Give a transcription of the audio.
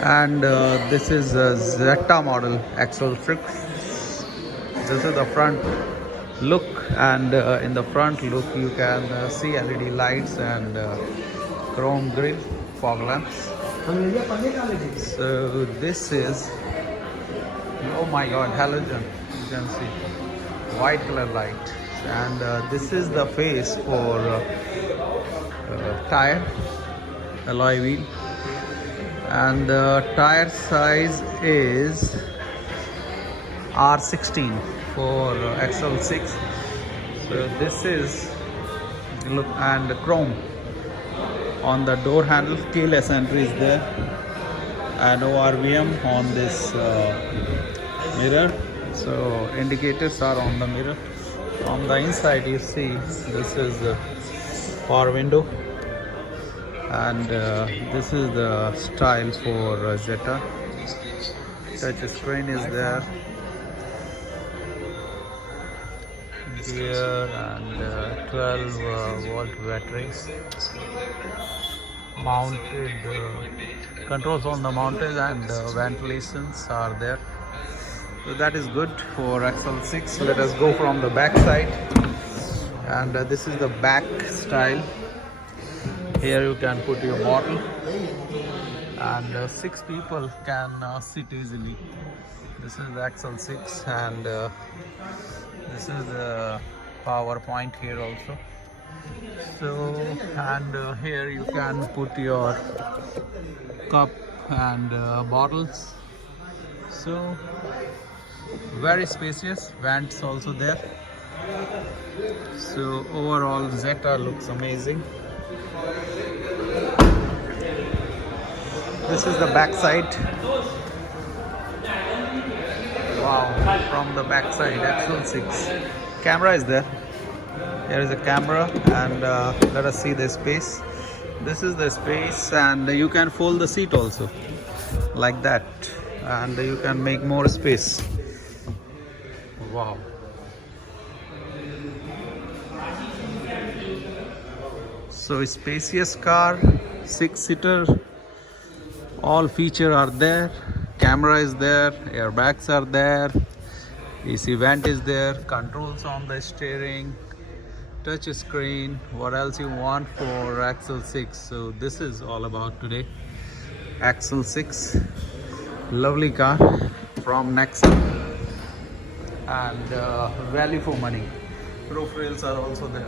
And this is a Zeta model XL6. This is the front look, and in the front look you can see LED lights and chrome grille fog lamps. So this is, oh my god, halogen, you can see white color light. And this is the face for tire, alloy wheel, and the tire size is R16 for XL6. So this is, look, and chrome on the door handle, keyless entry is there, and ORVM on this mirror. So indicators are on the mirror. On the inside you see this is the power window, and this is the style for Zeta. Touch screen is there, gear, and 12 volt batteries. Mounted controls on the mounted, and ventilations are there. So that is good for XL6. Let us go from the back side, and this is the back style. Here you can put your bottle, and 6 people can sit easily. This is the XL6, and this is the power point here also. So, and here you can put your cup and bottles. So very spacious, vents also there. So overall Zeta looks amazing. This is the back side. Wow, from the back side, XL6. Camera is there. Here is a camera, and let us see the space. This is the space, and you can fold the seat also like that, and you can make more space. Wow. So spacious car, 6-seater, all features are there. Camera is there, airbags are there, AC vent is there, controls on the steering, touch screen. What else you want for XL6? So this is all about today. XL6, lovely car from Nexa, and value for money. Roof rails are also there.